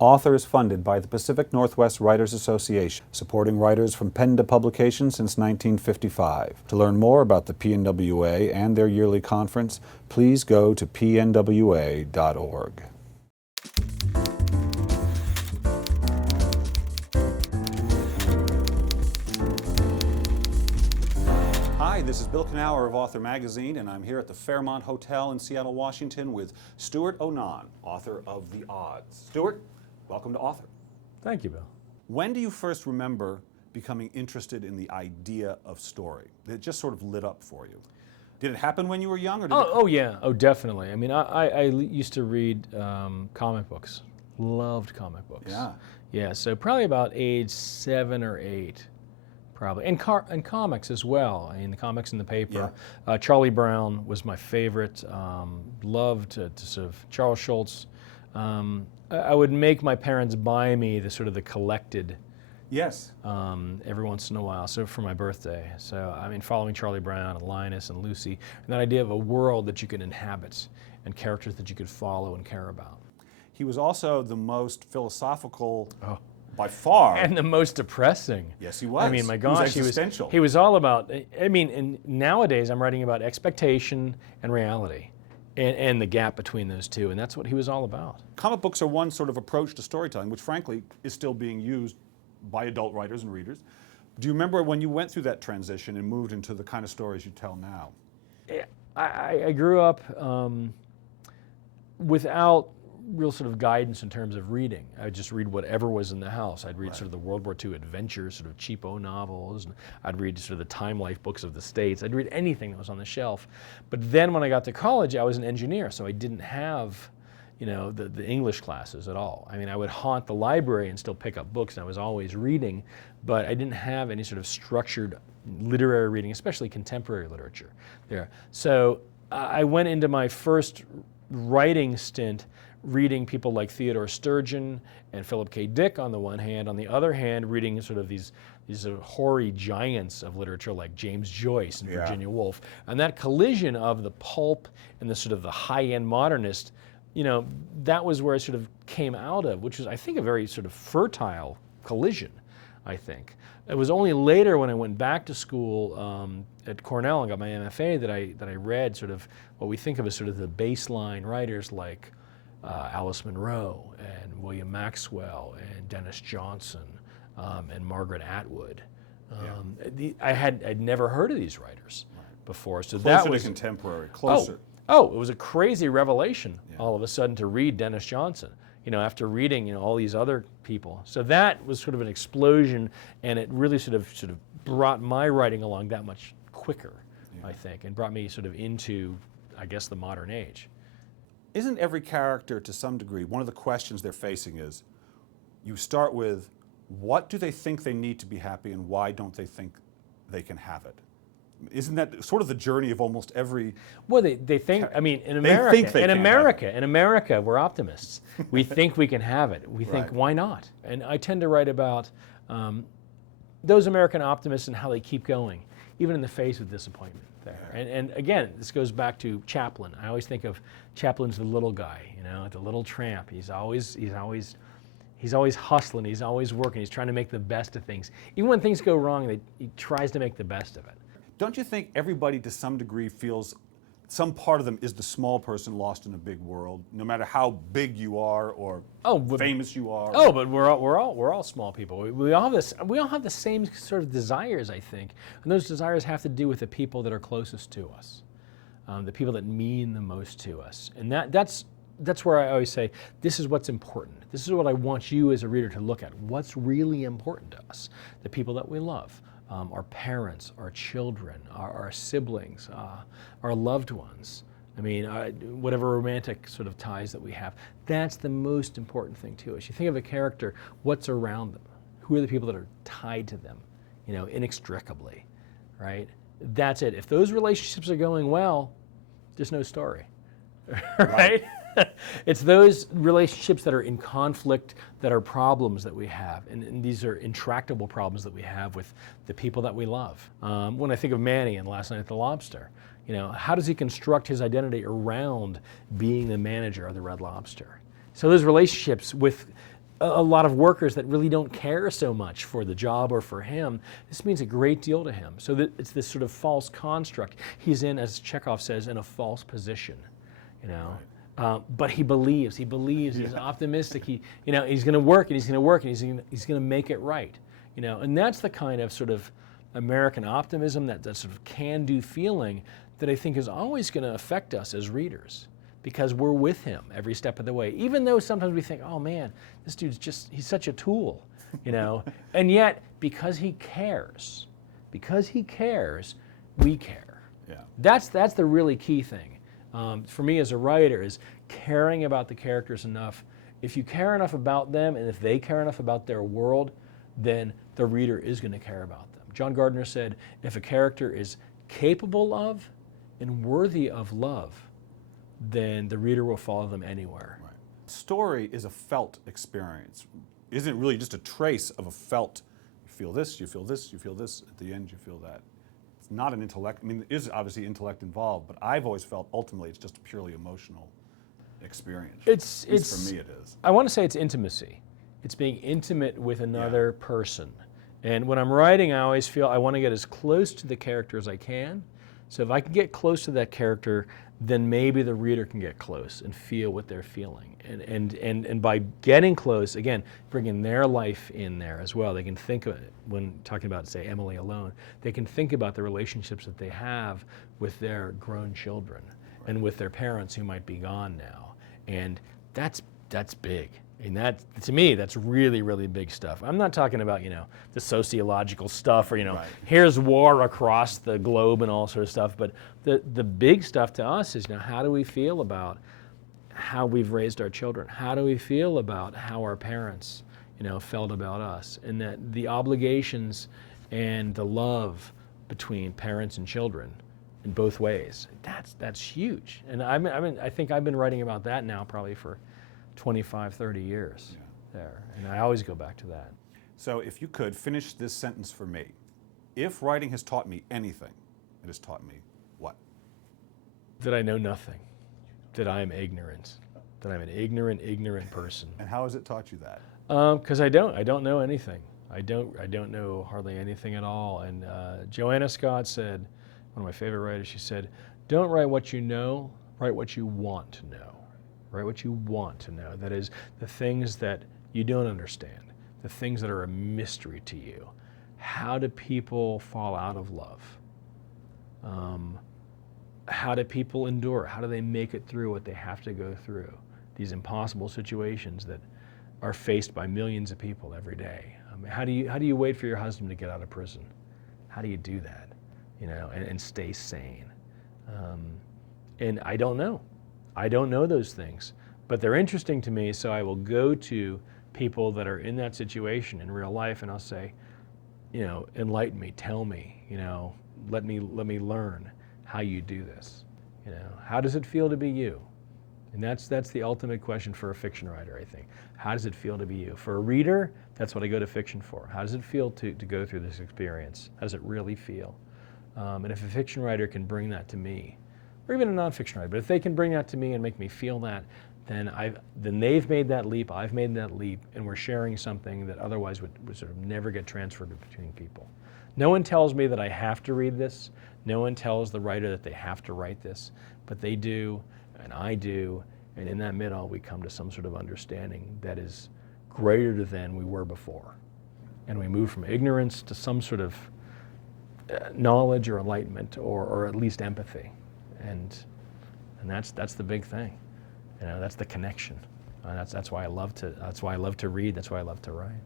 Author is funded by the Pacific Northwest Writers Association, supporting writers from pen to publication since 1955. To learn more about the PNWA and their yearly conference, please go to pnwa.org. Hi, this is Bill Kenower of Author Magazine, and I'm here at the Fairmont Hotel in Seattle, Washington with Stewart O'Nan, author of The Odds. Stewart, welcome to Author. Thank you, Bill. When do you first remember becoming interested in the idea of story? It just sort of lit up for you. Did it happen when you were young? Or Yeah. Oh, definitely. I mean, I used to read comic books. Loved comic books. Yeah. Yeah, so probably about age 7 or 8. Probably, and comics as well. I mean, the comics in the paper. Yeah. Charlie Brown was my favorite. Loved to sort of Charles Schultz. I would make my parents buy me the sort of the collected. Yes. Every once in a while, so for my birthday. So I mean, following Charlie Brown and Linus and Lucy, and that idea of a world that you could inhabit and characters that you could follow and care about. He was also the most philosophical. By far. And the most depressing. Yes, he was. I mean, my gosh, he was existential. He was all about, I mean, and nowadays I'm writing about expectation and reality and the gap between those two, and that's what he was all about. Comic books are one sort of approach to storytelling, which frankly is still being used by adult writers and readers. Do you remember when you went through that transition and moved into the kind of stories you tell now? I grew up without real sort of guidance in terms of reading. I would just read whatever was in the house. I'd read sort of the World War II adventures, sort of cheapo novels. And I'd read sort of the Time Life books of the States. I'd read anything that was on the shelf. But then when I got to college, I was an engineer, so I didn't have, you know, the English classes at all. I mean, I would haunt the library and still pick up books, and I was always reading, but I didn't have any sort of structured literary reading, especially contemporary literature there. So I went into my first writing stint reading people like Theodore Sturgeon and Philip K. Dick on the one hand, on the other hand reading sort of these sort of hoary giants of literature like James Joyce and Virginia Woolf. And that collision of the pulp and the sort of the high-end modernist, you know, that was where I sort of came out of, which was, I think, a very sort of fertile collision, I think. It was only later when I went back to school at Cornell and got my MFA that I read sort of what we think of as sort of the baseline writers like Alice Munro and William Maxwell and Dennis Johnson and Margaret Atwood. I'd never heard of these writers before, so closer that was to contemporary, closer. Oh, it was a crazy revelation all of a sudden to read Dennis Johnson. You know, after reading, you know, all these other people. So that was sort of an explosion, and it really sort of brought my writing along that much quicker, I think, and brought me sort of into, I guess, the modern age. Isn't every character, to some degree, one of the questions they're facing is, you start with, what do they think they need to be happy and why don't they think they can have it? Isn't that sort of the journey of almost every... Well, they think, I mean, in America, we're optimists. We think we can have it. We think, why not? And I tend to write about those American optimists and how they keep going, even in the face of disappointment there. And again, this goes back to Chaplin. I always think of Chaplin's the little guy, you know, the little tramp. He's always hustling, he's always working, he's trying to make the best of things. Even when things go wrong, he tries to make the best of it. Don't you think everybody to some degree feels some part of them is the small person lost in a big world, no matter how big you are or famous you are? Oh, but we're all small people. We all have the same sort of desires, I think, and those desires have to do with the people that are closest to us, the people that mean the most to us, and that's where I always say, this is what's important. This is what I want you as a reader to look at. What's really important to us? The people that we love. Our parents, our children, our siblings, our loved ones. I mean, whatever romantic sort of ties that we have. That's the most important thing to us. You think of a character, what's around them? Who are the people that are tied to them, you know, inextricably, right? That's it. If those relationships are going well, there's no story, right? It's those relationships that are in conflict that are problems that we have, and these are intractable problems that we have with the people that we love. When I think of Manny in Last Night at the Lobster, you know, how does he construct his identity around being the manager of the Red Lobster? So those relationships with a lot of workers that really don't care so much for the job or for him. This means a great deal to him. So that it's this sort of false construct. He's in, as Chekhov says, in a false position, you know. Right. But he believes, he's optimistic, he's going to work and he's going to work and he's going to make it right, you know. And that's the kind of sort of American optimism, that sort of can-do feeling that I think is always going to affect us as readers, because we're with him every step of the way, even though sometimes we think, oh man, this dude's he's such a tool, you know. And yet, because he cares, we care. Yeah. That's the really key thing. For me as a writer, is caring about the characters enough. If you care enough about them, and if they care enough about their world, then the reader is going to care about them. John Gardner said, if a character is capable of and worthy of love, then the reader will follow them anywhere. Right. Story is a felt experience. Isn't really just a trace of a felt. You feel this, you feel this, you feel this, at the end you feel that. It's not an intellect, I mean, there is obviously intellect involved, but I've always felt ultimately it's just a purely emotional experience. It's for me it is. I want to say it's intimacy. It's being intimate with another person. And when I'm writing, I always feel I want to get as close to the character as I can. So if I can get close to that character, then maybe the reader can get close and feel what they're feeling. And by getting close, again, bringing their life in there as well. They can think of it, when talking about, say, Emily Alone, they can think about the relationships that they have with their grown children and with their parents who might be gone now. And that's big. And that, to me, that's really, really big stuff. I'm not talking about, you know, the sociological stuff or, you know, Right. here's war across the globe and all sort of stuff. But the big stuff to us is, you know, how do we feel about how we've raised our children? How do we feel about how our parents, you know, felt about us? And that the obligations and the love between parents and children in both ways, that's huge. And I think I've been writing about that now probably for 25, 30 years there. And I always go back to that. So if you could finish this sentence for me. If writing has taught me anything, it has taught me what? That I know nothing. That I am ignorant. That I'm an ignorant person. And how has it taught you that? Because I don't know anything. I don't know hardly anything at all. And Joanna Scott said, one of my favorite writers, she said, don't write what you know, write what you want to know. Write what you want to know. That is, the things that you don't understand, the things that are a mystery to you. How do people fall out of love? How do people endure? How do they make it through what they have to go through? These impossible situations that are faced by millions of people every day. How do you wait for your husband to get out of prison? How do you do that? You know, and stay sane. And I don't know. I don't know those things, but they're interesting to me, so I will go to people that are in that situation in real life and I'll say, you know, enlighten me, tell me, you know, let me learn how you do this. You know, how does it feel to be you? And that's the ultimate question for a fiction writer, I think. How does it feel to be you? For a reader, that's what I go to fiction for. How does it feel to go through this experience? How does it really feel? And if a fiction writer can bring that to me, or even a nonfiction writer, but if they can bring that to me and make me feel that, then they've made that leap, I've made that leap, and we're sharing something that otherwise would sort of never get transferred between people. No one tells me that I have to read this. No one tells the writer that they have to write this, but they do, and I do, and in that middle we come to some sort of understanding that is greater than we were before. And we move from ignorance to some sort of knowledge or enlightenment, or at least empathy. And that's the big thing. You know, that's the connection. That's why I love to read. That's why I love to write.